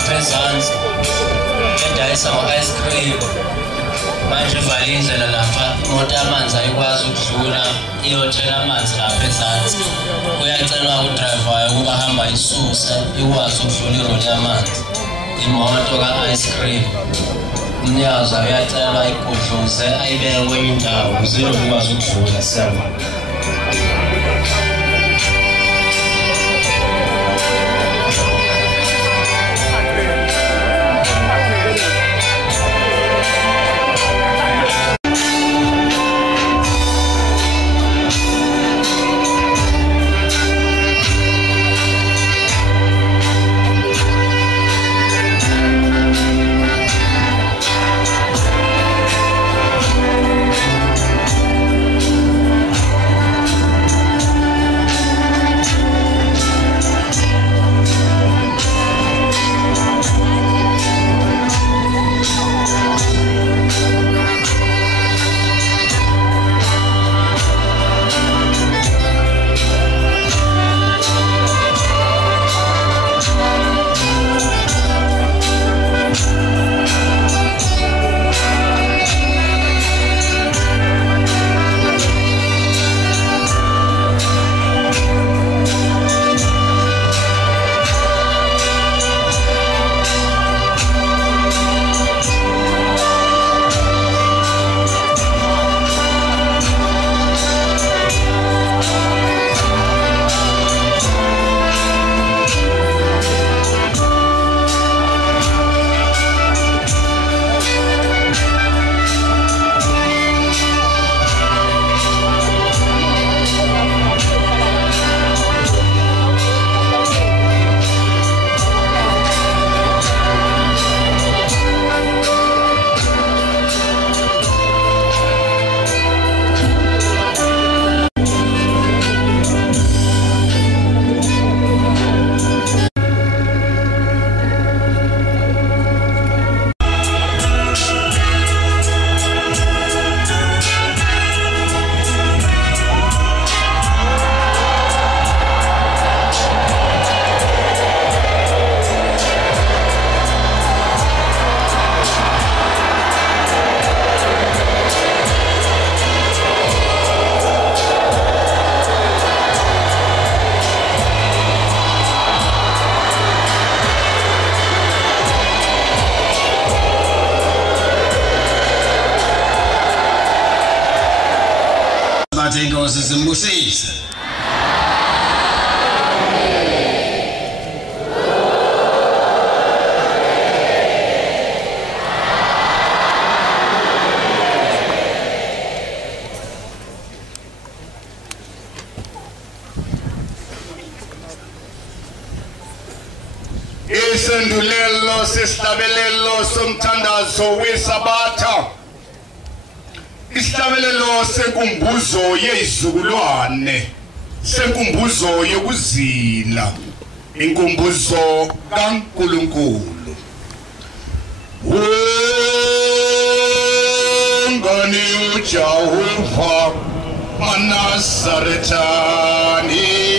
phezansi edayisa ice cream manje vale indlela lapha imoto yamanzi ayikwazi ukudlula iyothela amanzi lapha ezansi uyacelwa udriver ukuba hamba isuse ikwazi ukudlula iroli yamanzi imoto ka-ice cream umnikazi uyacelwa igudluze ayibeke kwenye indawo ukuze ikwazi ukudlula siyabona. Inkosi simbusise. Isendulelo sesihlabelelo somthandazo weSabatha. Isihlabelelo senkumbuzo yezizukulwane senkumbuzo yokuzila inkumbuzo kaNkulunkulu ngani uJehova Manasarethani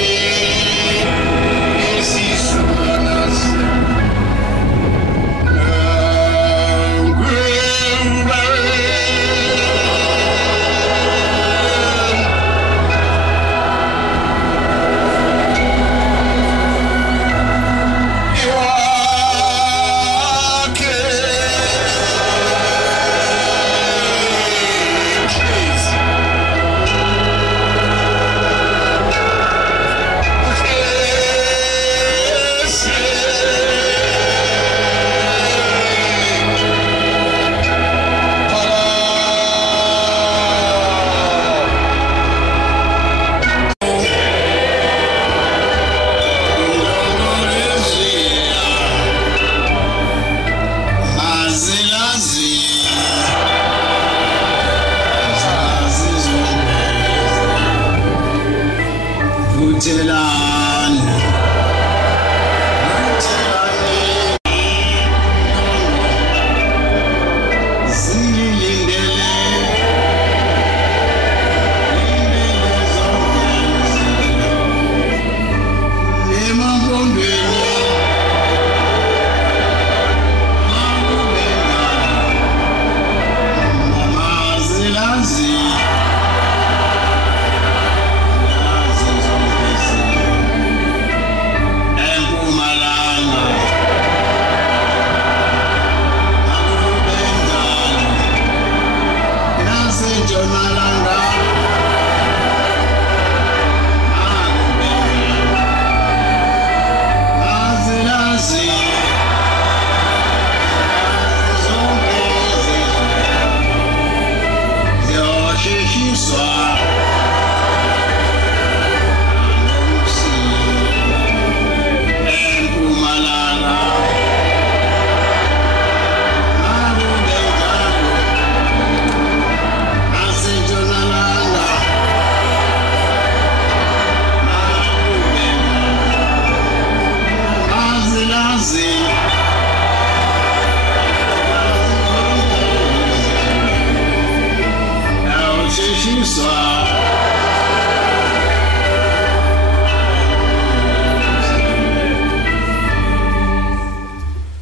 shiswa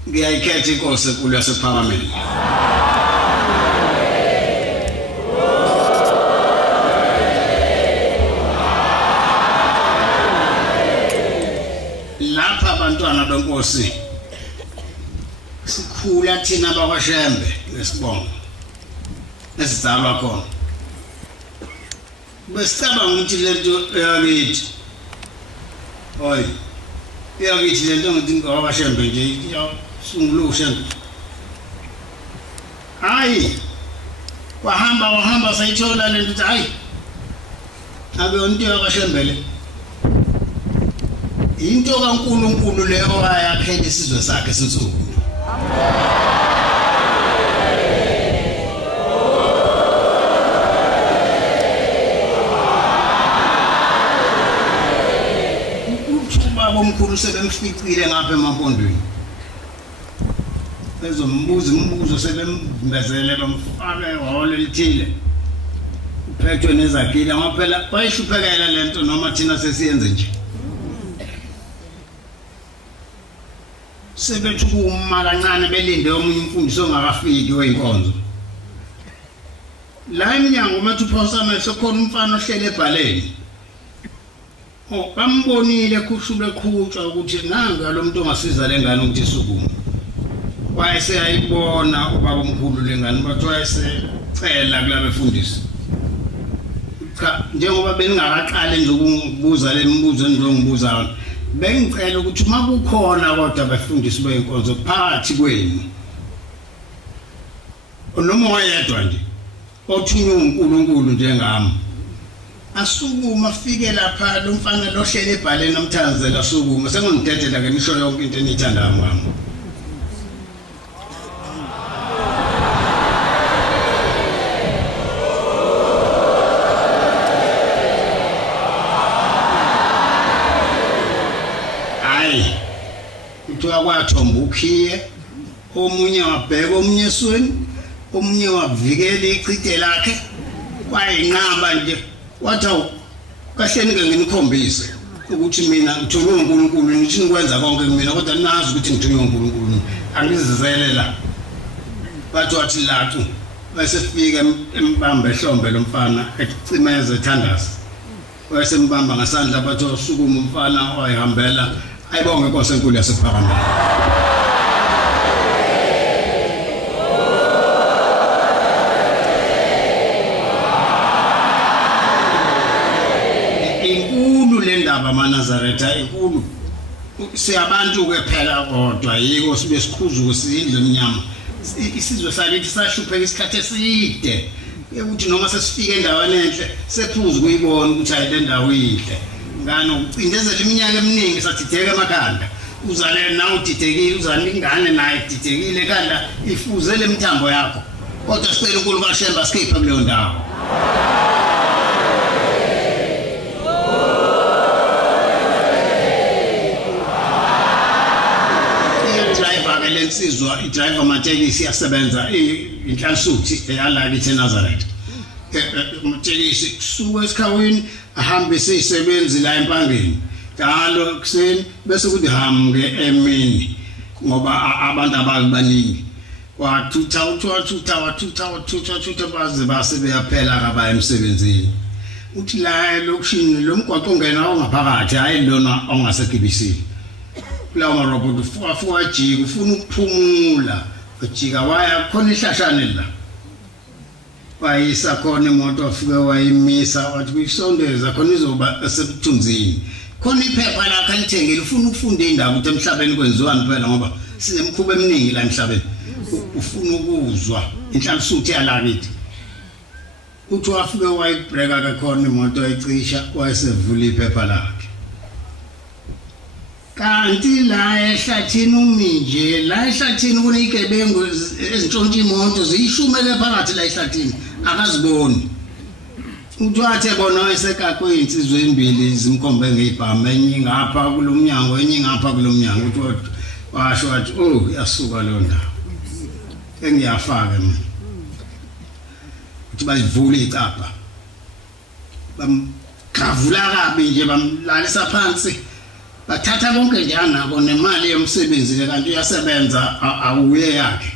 ngiyayikhetha inkosi enkulu yasePhakameni lapha abantwana benkosi sikhula thina bakwaShembe ngesibongo esizalwa khona besicabanga ukuthi lento yakithi hoyi yakithi lento ngithi ngawakwaShembe nje iyasunguluka hayi wahamba sayithola lento ukuthi hayi akuyonto yakwaShembe le into kaNkulunkulu leyo ayakhela isizwe sakhe sinsuku omkhulu sebemfikile ngapha emampondweni bezombuza imibuzo sebembezele bamfake wahole lithile uphethwe nezakile ngaphela bayihluphekela lento noma thina sesiyenze nje sebethu kuma kancane belinde omunye umfundisi ongakafiki weinkonzo la eminyango mathu phosana sokhona umfana ohlele ebhaleni bambonile kushube khutshwa ukuthi nanga lo muntu ongasiza lengane ukuthi isukuma wayese ayibona ubaba omkhulu lengane bathi wayesecela kulabefundisi cha njengoba beningakaqali nje ukubuza le mibuzo endizongibuza bengicela ukuthi makukhona kodwa abafundisi beinkonzo phakathi kwenu noma oyedwa nje othunywe uNkulunkulu njengami asukuma afike lapha lo mfana lo hlele ebhaleni amthanzela asukuma sengondedela ke nisho yonke into eniyithanda ngami hayi uthiwa kwathomba ukhiye omunye wabheka omunye esweni omunye wavikela icite lakhe kwayinqaba nje wathi kahleni ke nginikhombise ukuthi mina ngithunywe uNkulunkulu nithi nikwenza konke kumina kodwa ninazi ukuthi ngithunywe uNkulunkulu angizizelela bathi wathi latu bese fika embamba ehlombe lomfana ecimeze ethandasa wase mbamba ngasandla bathi usukuma umfana wayihambela ayibonge inkosi enkulu yasePhakameni amaNazaretha inkulu siyabantu ke phela kodwa yiko sibe sikhuzuke sidle eminyama isizwe sakithi sahlupheka isikhathi eside ukuthi noma sesifike endaweni enhle sephuzu kuyibona ukuthi ayi le ndawo ihle ngani ukucindezela iminyaka eminingi sadideka emakhanda uzale nawe udidekile uzane ingane naye ididekile kanda ifuzele imithambo yakho kodwa sicela uNkulunkulu kaShembe asikhiphe kuleyo ndawo lensizwa idriver matekisi yasebenza inhlansuthi eyala kithi eNazaretha matekisi kusuka esikhawini ahambe isisebenzi la empangeni njalo kuseni bese kuthi hamke emini ngoba abantu ababaningi wathutha baze base beyaphela akaba emsebenzini uthi la lokushini lo mgwaqo ongena ongaphakathi hayi lona ongasegibisini lawo marobot fuwa jika ufuna ukuphumula ujika waya khona ihlashane la wayisa khona imoto afike wayimisa wathi kuyisondeza khona izoba esebuthunzini khona iphepha lakhe alithengile ufuna ukufunda indaba ukuthi emhlabeni kwenziwani phela ngoba sinemkhuba eminingi la emhlabeni ufuna ukuzwa inhlansuthi yalakithi uthi wafike wayibreaka ke khona imoto ayicisha wayesevula iphepha lakhe kanti la ehlathini uminje la ehlathini kunezigebengu ezintshontsha imoto ziyishumele phakathi la ehlathini akaziboni uthi wathi bona esekakwe insizwe ezimbili zimkhombe ngezibhamu enye ngapha kulomnyango enye ngapha kulomnyango uthi washo wathi oh yasuka lo ndawo engiyafaka mina uthi bayivule icapha bamgravula kabi nje bamlalisa phansi bathatha konke nje anako nemali yomsebenzi kanti uyasebenza awuye yakhe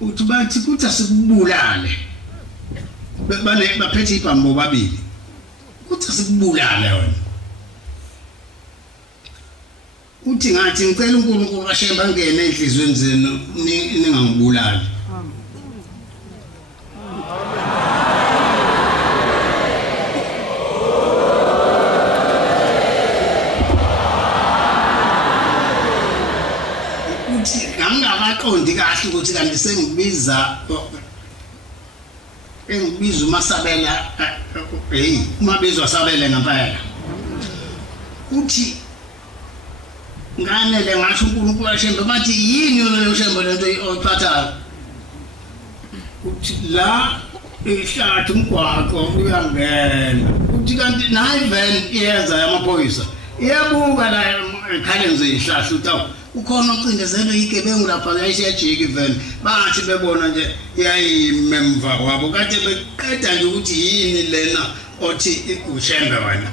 uthi bathi kuthi asikubulale baphethe ibhambo babili kuthi asikubulale wena uthi ngathi ngicela uNkulunkulu kaShemba angene enhlizweni zenu ningangibulali uthi ngingakaqondi kahle ukuthi kanti sengibiza uMasabela umabizwa Sabele ngempela uthi nganele ngasho uNkulunkulu kaShemba bathi yini leyo Shemba lento oyiphathayo uthi la ehlathi umgwaqo uyangena uthi kanti nayi van iyenza yamaphoyisa iyabuka la ekhalenze ihlahla utawu ukhona ucindezelo igebengu lapha yayishejika ivan bathi bebona nje yayimemva kwabo kade beqeda nje ukuthi yini lena othi uShemba wena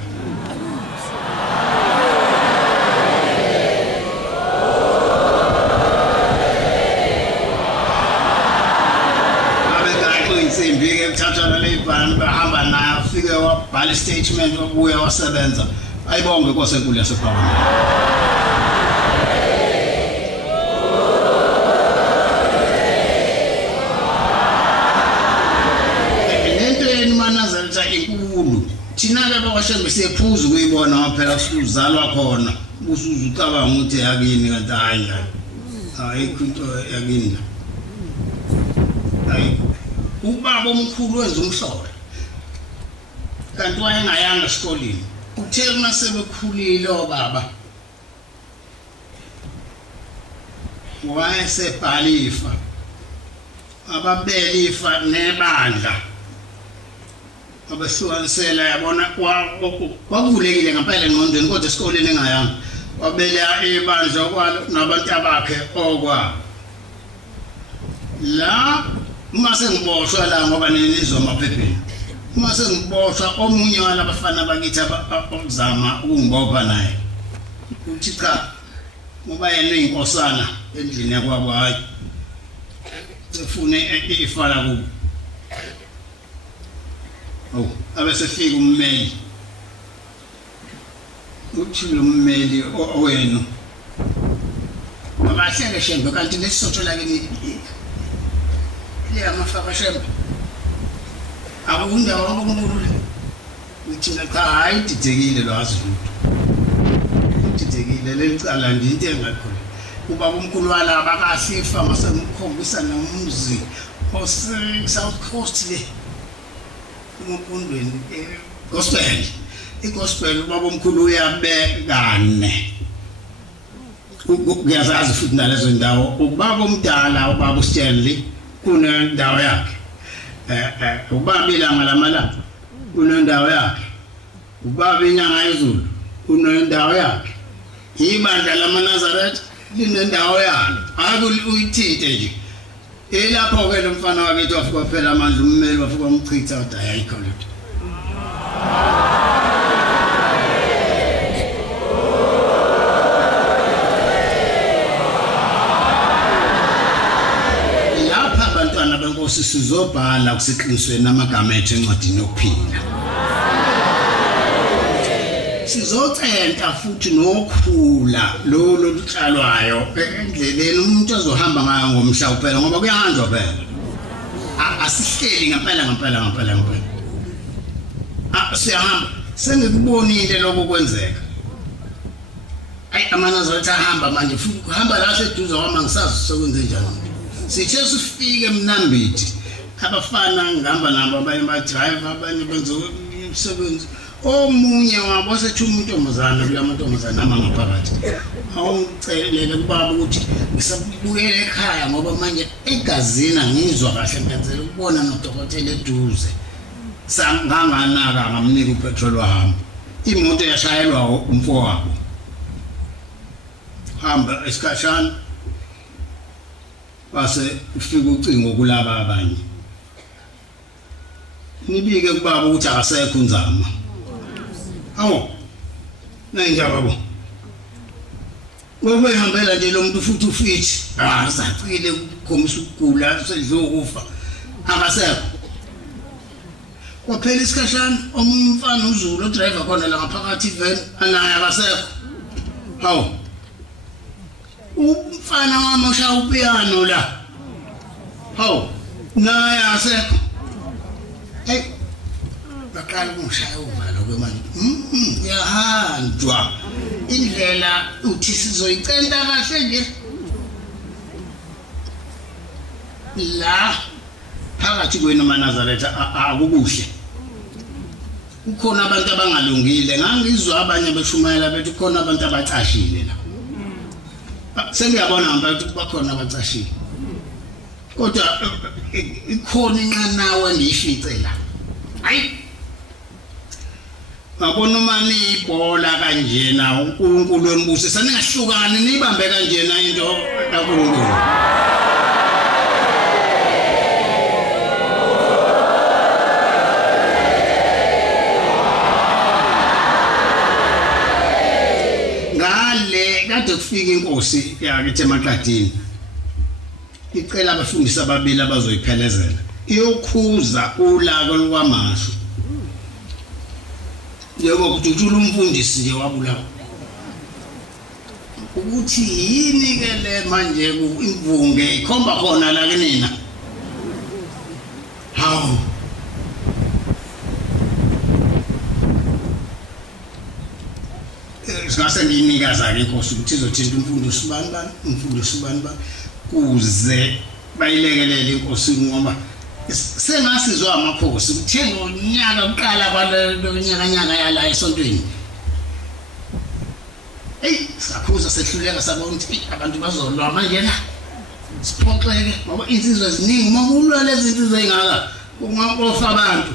imbike ekuthathana leyibhani bahamba nayo ufike wabhala statement obuya wasebenza ayibonge kwasenkulu yasePhakamani lento yeni manazela inkulu thina ke bakwaShemba siyephuza ukuyibona ngaphela usuzalwa khona usuze ucabanga ukuthi yakini kanti hayi into yakini hayi ubaba omkhulu wenza umhlolo kanti wayengayanga esikoleni uthe uma sebekhulile obaba wayesebhalifa ababelifa nebandla abahlukanisela yabona kwakuvulekile ngempela engqondweni kodwa esikoleni engayanga wabela ibandla okwalo nabantu abakhe okwa la uma sengiboshwa la ngoba nenizwa amaphepheni uma sengiboshwa omunye walabafana bakithi abazama ukungibopha naye uthi cha ngoba yena inkosana endlini yakwabo hayi sefune ifala kubo abesefika ummeli uthi lo mmeli owenu abahleke Shemba kanti lesisotho lakini amafaka Shemba akunda ngokunkulu uthi cha hayi didekile lwazi didekile lecala nje into engakho ubaba omkhulu wala bakasifa masemkhombisa nomzi South Coast le umpondweni gospel igospel ubaba omkhulu uyabekane uyazazi futhi nalezo ndawo ubaba omdala ubaba uStanley kunendawo yakhe ubaba ilanga lamalanga kunendawo yakhe ubaba inyanga yezulu kunendawo yakhe ibandla lamaNazaretha linendawo yalo akuyithinte nje elapho ke lo mfana wakithi wafika phela amandla ummeli wafika umchitha wathi ayikho lutho sizobhala kusiqinisweni namagama ethu encwadini yokuphila sizocenta futhi nokhula lo lutshalwayo endleleni umuntu azohamba ngayo ngomhla kuphela ngoba kuyahanjwa phela asihleli ngempela siyahamba sengikubonile lokho kwenzeka amanazareth ahamba manje futhi kuhamba la seduze kwama ngisazi sokwenze njani sithe sifike eMnambithi abafana ngihamba nabo abanye ba driver abanye benza umsebenzi omunye wabo sethi umuntomazana kuyamantombazana amangaphakathi awucelele kubaba ukuthi ngisabukele ekhaya ngoba manje egazini ngizwa kahle ngenzela ukubona nodokotela eduze sanganganaka ngamnika upetrol wahamba imoto yashayelwa umfowabo hamba esikhashana base ufika ucingo kulaba abanye nibike kubaba ukuthi akasekho unzama awu nayinjaba bo ngoba ihambela nje lo muntu futhi ufithi sacile ukukhombisa ukugula sedlo ukufa akasekho kwaphela isikhashana umfana uZulu odriver khona la ngaphakathi van anaye akasekho hawu umfana wamosha upiano la hawu naye akasekho hey baqala ukungishaya uvalo kwemanje uyahanjwa indlela uthi sizoyicenta kahle nje la phakathi kwenu maNazaretha akukuhle ukhona abantu abangalungile ngangizwa abanye beshumayela bethi khona abantu abacashile la sengiyabona abantu bakhona abacashile kodwa ikhona inqanawe ngishice hayi ngabona mani ibhola kanjena uNkulunkulu wenibusisa ningahlukani nibambe kanjena into kaNkulunkulu ngale kade kufika inkosi yakithi eMaqadini icela abafundisi ababili abazoyiphelezela iyokhuza ulaka lwamashu yebo kujujula umfundisi nje wabulawa ukuthi yini ke le manje imvunge ikhomba khona la kunina hawu singase ngiyinikaza ke inkosi ukuthi izothinta umfundisi ubani kuze bayilekelele inkosi ngoba sengasizwa amakhosi kuthenga unyaka uqala kwalonyaka yala esontweni sakhuza sehluleka sabona ukuthi abantu bazolwa manje la siphoxeke ngoba insizwe eziningi makulwa lezi zinto zengaka ungakofa abantu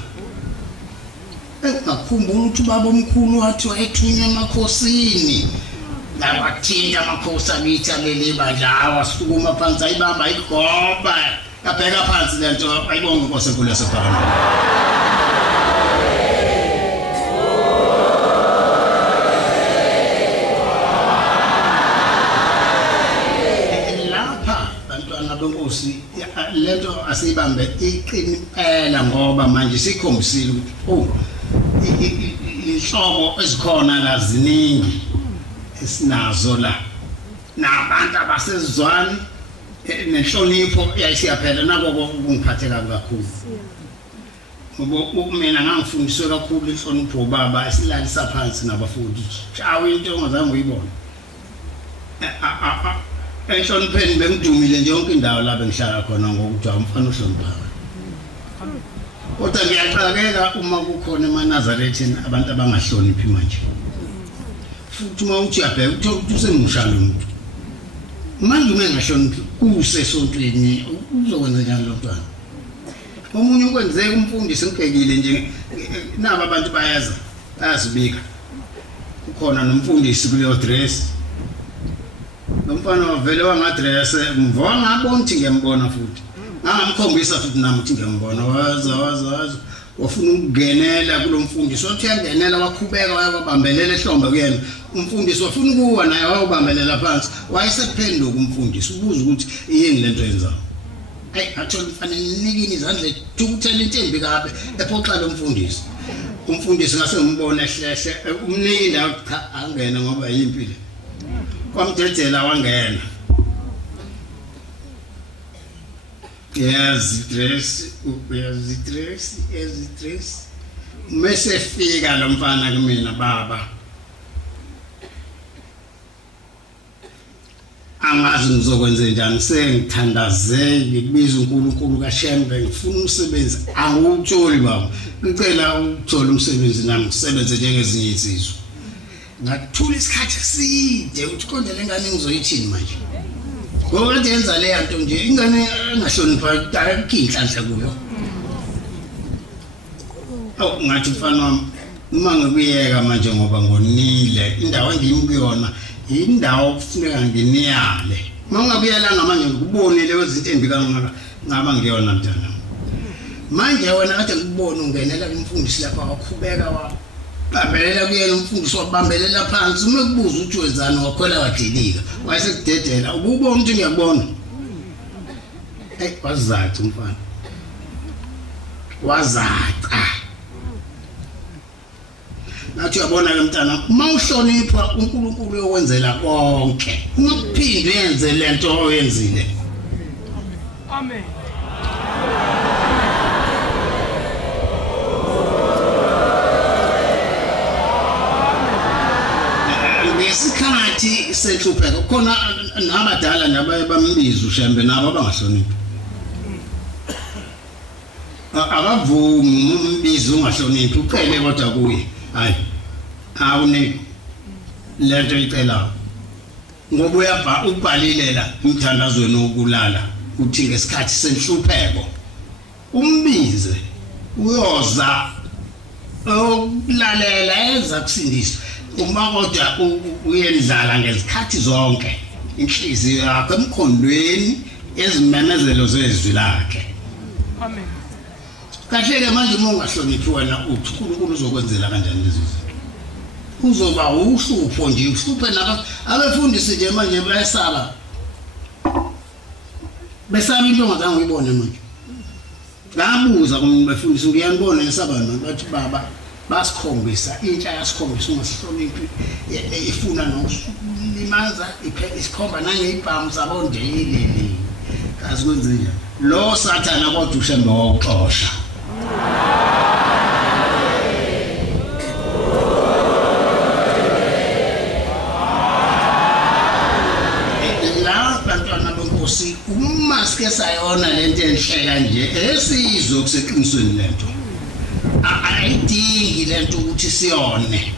ngakhumbula ukuthi ubaba omkhulu wathi wayethunywa emakhosini labathinta amakhosi abithi alele badlawa sukuma phansi ayibamba igoba abheka phansi lento ayibonga inkosi enkulu yasePhalamende lapha bantwana benkosi lento asiyibambe iqini phela ngoba manje sikhombisile ukuthi inhlobo ezikhona la ziningi esinazo la nabantu abasezizwani nenhlonipho yayisiyaphela nabo kungiphatheka kakhulu ngoba mina ngangifundiswe kakhulu inhlonipho ubaba esilalisa phansi nabafundi chawo into ongazange uyibone enhlonipheni bengidumile nje yonke indawo la bengihlala khona ngokuthi umfana ohloniphayo kodwa ngiyaqhakeka uma kukhona eManazarethini abantu abangahloniphi manje futhi uma uthi uyabheka uthola ukuthi usemusha lo muntu manje uma engahloniphi kusesontweni uzokwenza njani lo mntwana omunye ukwenzeka umfundisi ngibhekile nje naba abantu bayazibika ukhona nomfundisi kuleyo dress nomfana wavele wangadress mvona ngabona ukuthi ngiyambona futhi ngamkhombisa futhi nami ukuthi ngiyambona waza wafuna ukungenela kulomfundisi wathi uyangenela wakhubeka wayabambelela ehlombe kuyena umfundisi wafuna ukuwa naye wayobambelela phansi wayesephenduka umfundisi ubuza ukuthi yini lento yenzayo athola kufanele ninikini izandla ukuthela intembi kabe ephoxa lo umfundisi ngase ngimbona ehlehle umniki indawo cha angena ngoba yimpilo kwamdedela wangena yazidress mase fika lo mfana kumina baba angazi ngizokwenza njani sengithandazeke kubiza uNkulunkulu kaShembe ngifuna umsebenzi angutsholi baba ngicela ukuthola umsebenzi nami ngisebenze njengezinye izizwe ngathula isikhathi eside ukuthi konje lengane ngizoyithini manje ngoba ndenza le nto nje ingane engahlonipha inhlanhla kuyo ngathi mfana wami uma ngikuyeka manje ngoba ngonile indawo engiyikuyona indawo kufuneka nginiyale mangabuyelanga manje ngikubonile kwezinto embi kangaka ngaba ngiyona mntana manje wena kade ngibona ungenela kumfundisi lapha wakhubeka bambelela kuyena umfundisi wabambelela phansi uma kubuza ukuthi wenzani wakhwela wadilika wayesekudedela ububona ukuthi ngiyabona wazaca umfana wazaca nathi uyabona ke mntana mawuhlonipha uNkulunkulu uyokwenzela konke ungaphinde yenze lento oyenzile amen ngesikhathi sehlupheka khona nabadala nabambiza ushembe nabo abangahloniphi akavumi umbizo ungahloniphi uqele kodwa kuye hayi awune lento icela ngoba ubhalile la umthandazweni wokulala uthi ngesikhathi senhlupheko umbize uyoza ukulalela eza kusindisa uma kodwa uyendlala ngezikhathi zonke inhliziyo yakho emkhondweni ezimemezelo zezwi lakhe amen kahle ke manje uma ungahloniphi wena uthi uNkulunkulu uzokwenzela kanjani lezi zinto uzoba uhlupho nje uhluphe naba abefundisi nje manje bayasaba into ongazange uyibone manje ngabuza kumfundisi ngiyanibona ngesaba bathi baba basikhombisa intsha yasikhombisa ungasihloniphi ifuna nokulimaza isikhomba nangeibhamu zabo ndeyileli kazi kwenzile lo sathana kodwa ushembe wokuxosha la bantwana benkosi uma sike sayona lento enhleka nje esizwe kuseqinisweni lento ayidingi lento ukuthi siyone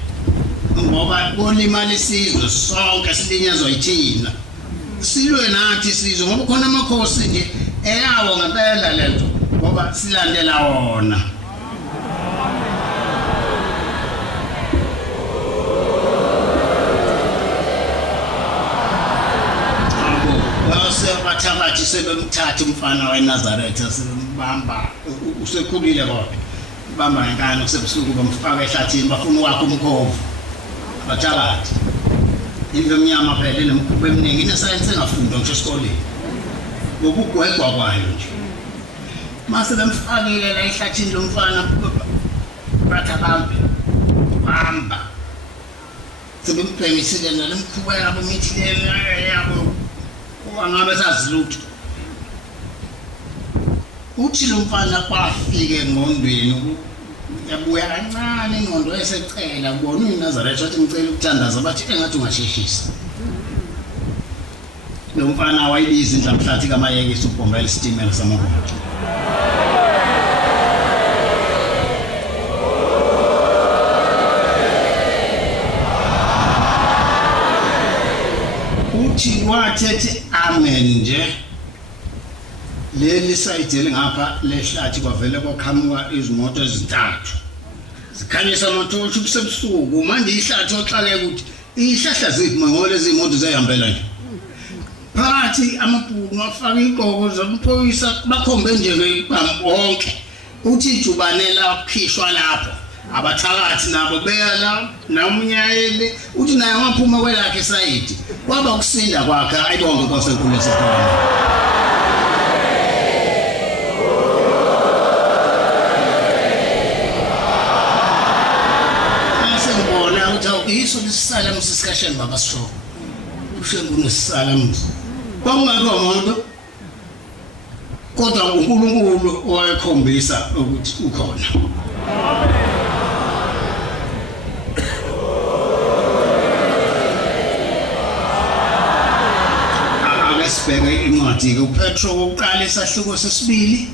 ngoba kolimala isizwe sonke silinyazwa yithina silwe nathi sizwe ngoba khona amakhosi nje eyawo ngempela lento ngoba silandela wona bathabathi sebemthatha umfana weNazaretha sebembamba usekhulile kodwa bamba inkani kusebusuku bamfaka ehlathini bafuna wakho umkhovu bathabathi into emnyama phela enemkhuba eminingi inesayensi engafundwa ngisho esikoleni ngokugwegwa kwayo nje mase bemfakile la ehlathini lomfana bathabambe bamba sebemphemisile nalemkhuba yabo mithile yabo angabe sazilutho uthi lo mfana kwafike engqondweni yabuya kancane ingqondo esecela kubona uNazaretha wathi ngicela ukuthandaza bathi engathi ungasheshisa lo mfana wayibiza indlamhlathi kamayekisi ubhombela isitimela samabutho uthi wathi amen nje leli sayidele ngapha lehlathi kwavele kwaqhamuka izimoto ezintathu zikhanyisa amathoshi kusebusuku manje ihlathi oxake ukuthi ihlahla zethu mangole izimoto zayihambela nje phakathi amabhuku afaka iqoko zomphoyisa bakhombe nje ngebhambu wonke uthi ijubanela ukukhishwa lapho abathakathi nabo beya la namunyayele uthi naye waphuma kwelakhe sayidi kwaba ukusinda kwakhe ayibonke Nkosi enkulu esekhona asengibona ukuthi iso lisisala msisikasheni baba sho ushengune sisala msi kwangakho umuntu kodwa uNkulunkulu owayekhombisa ukuthi ukhona sibheke incwadi kuPetro oqala isahluko sesibili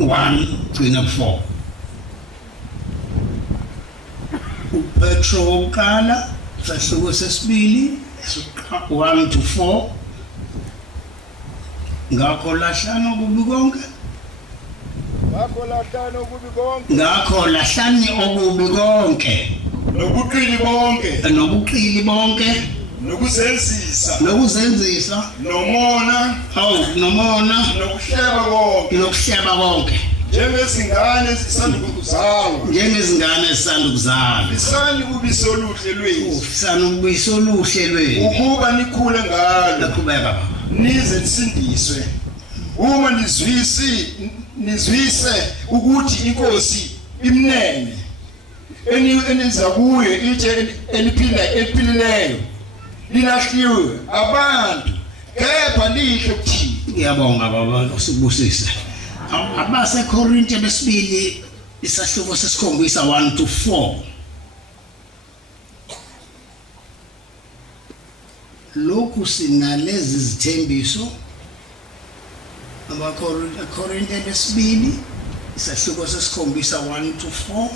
1 gcina ku4 uPetro oqala isahluko sesibili 1 to 4 ngakho lahlano kubi konke ngakho lahlani okubi konke nobuqili bonke nokuzenzisa nomona nokuhleba konke njengezingane zisandukuzalwa njengezingane esandukuzalwa lisani ubisi oluhle lwethu ufisana ubisi oluhle lwethu ukuba nikhule ngalo aqhubeka baba nize nisindiswe uma nizwise ukuthi inkosi imnene eniza kuye itshe eliphilileyo lilahliwe abantu kepha lihle kuthini. Ngiyabonga baba usibusise. Abase Korinte besibili isahluko sesikhombisa 1 to 4. Lokhu sinalezi zithembiso Korinte besibili isahluko sesikhombisa 1 to 4.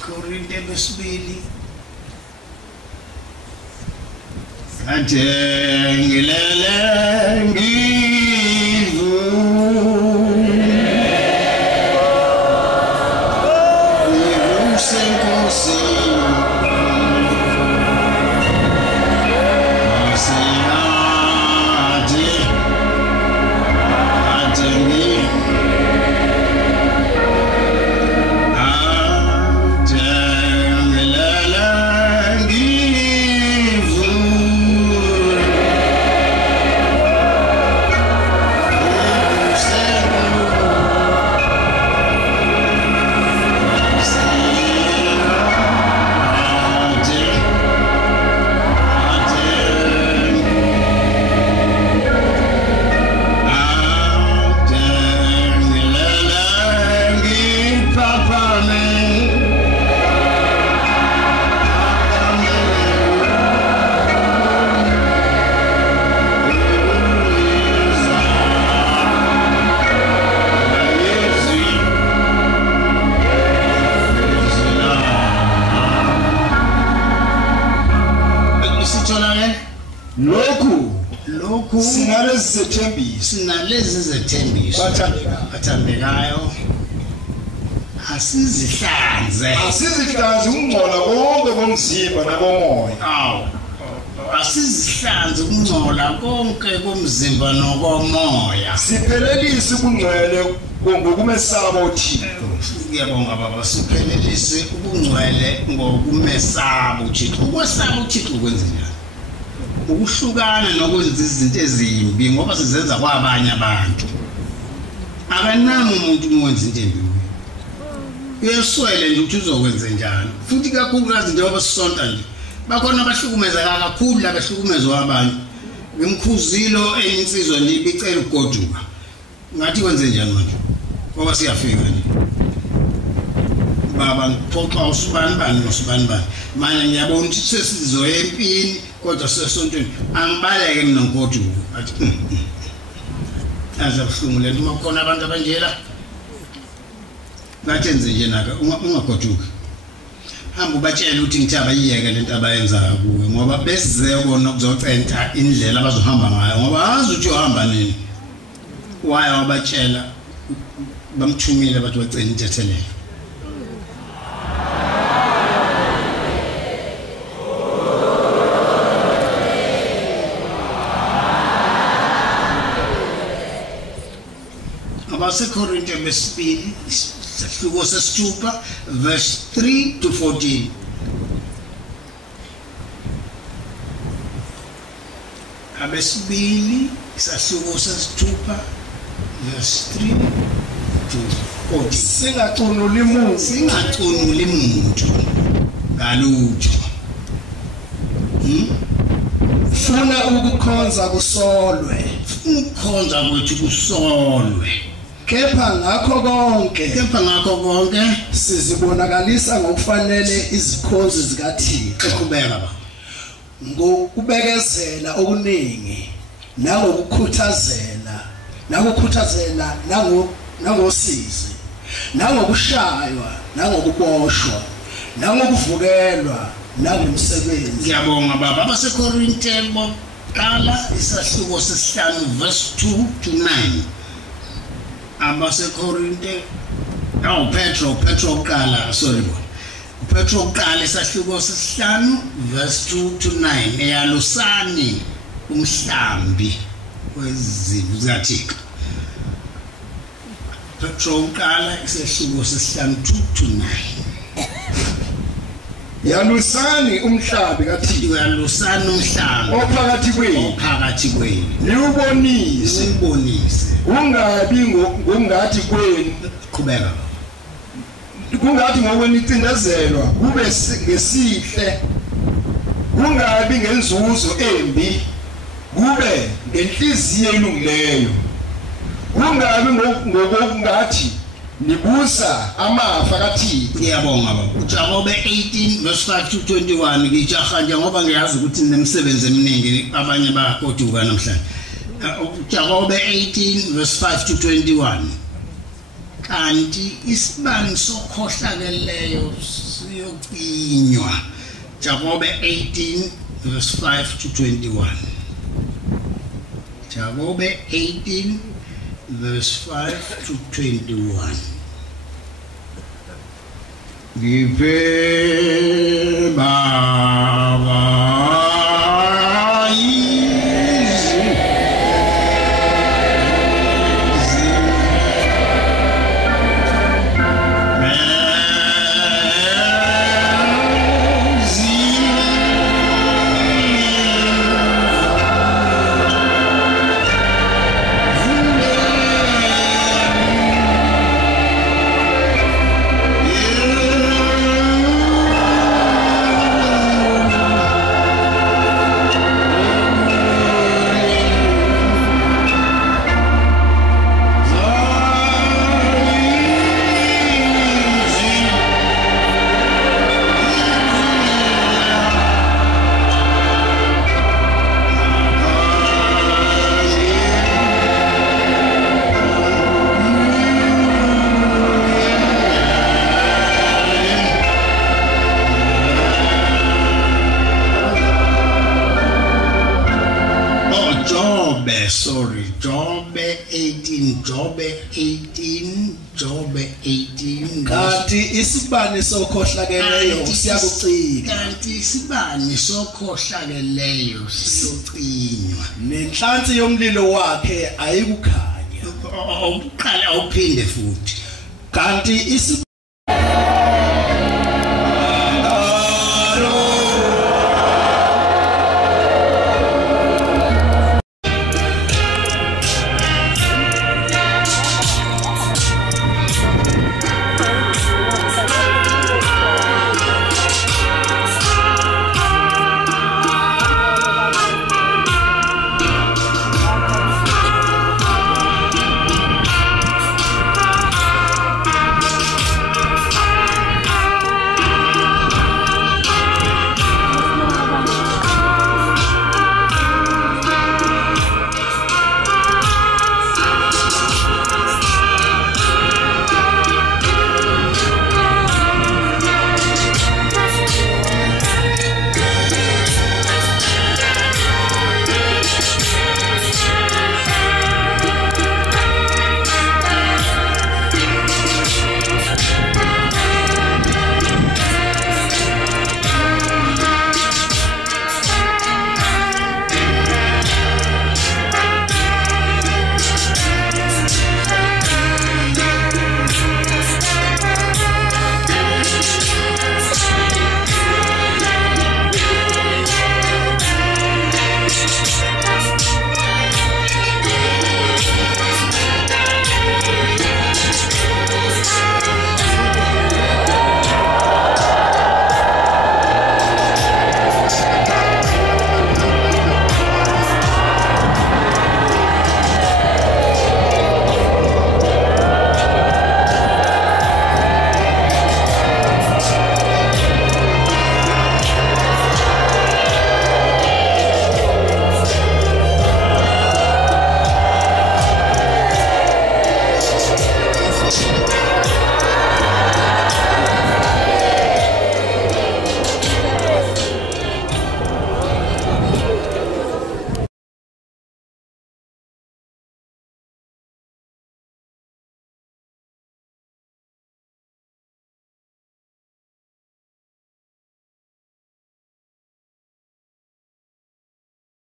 Korinte besibili Ajengelele ngivu Senkosi sinalezi zethembiso bathandekayo asizihlanze ukungcola konke komzimba nakomoya asizihlanze ukungcola konke komzimba nokomoya siphelelise ubungcwele ngokumesaba uThixo. Ngiyabonga baba siphelelise ubungcwele ngokumesaba uThixo. Ukwesaba uThixo kwenzeni ukuhlukana nokwenza izinto ezimbi ngoba sizenza kwabanye abantu akanami umuntu umwenza into embi uyeswele nje ukuthi uzokwenza njani futhi kakhulukazi njengoba sisonta nje bakhona abahlukumezeka kakhulu labahlukumezwa abanye ngemkhuzilo eyinsizwa nje ibicela ukugoduka ngathi kwenze njani manje ngoba siyafika nje baba ngiphoxa usibani manje ngiyabona ukuthi sesizoya empini kodwa sesontweni angibaleke mina ngigoduka athi azabuhlungu lento uma khona abantu abanjela bathenze nje naka ungagoduka hamba ubatshela ukuthi ngithi abayiyeke lento abayenzayo kuwe ngoba besize ukona kuzocenta indlela abazohamba ngayo ngoba azi ukuthi uhamba nini waye wabatshela bamthumile bathi bacela intethelelo. Korinte besibili isahluko sesithupha verse 3 to 14. Abesibili isahluko sesithupha verse 3 to 14. Singacunuli muntu ngalutho. Funa ukukhonza kusolwe. Ukukhonza kwethu kusolwe. Kepha ngakho konke sizibonakalisa ngokufanele izikhonzi zikaThixo. Eqhubeka baba. Ngokubekezela okuningi nangokukhuthazela nangosizi nangokushaywa nangokuboshwa nangokuvukelwa nangomsebenzi. Ngiyabonga baba abaseKorinte boqala isahluko sesihlanu verse 2 to 9. abaseKorinte Petro qala sorry Petro uqala isahluko sesihlanu verse 2 to 9 eyalusani umhlambi wezimvu zikaThixo. Petro uqala isahluko sesihlanu 2 to 9. Yalusani umhlambi kaThixo, yalusani umhlambi ophakathi kwenu, liwubonise, ungabi ngokungathi kwenu, qhubeka, kungathi ngokwenicindezelwa kube ngesihle, kungabi ngenzuzo embi, kube ngenhliziyo elungileyo, kungabi ngokungathi nibusa amafa kaThixo. Ngiyabonga baba. uJakobe 18 verse 5 to 21 ngijaha nje ngoba ngiyazi ukuthi ninemsebenzi eminingi abanye bayagoduka namhlanje. uJakobe 18 verse 5 to 21 kanti isibani sokhohlakeleyo siyocinywa. Jakobe 18 verse 5 to 21. Jakobe 18 verse 5 to 21. Give Baba Jobe 18 kanti isibani sokhohlakeleyo siyakucika, kanti isibani sokhohlakeleyo siyocinywa, nenhlansi yomlilo wakhe ayikukhanya. Uqala uphinde futhi kanti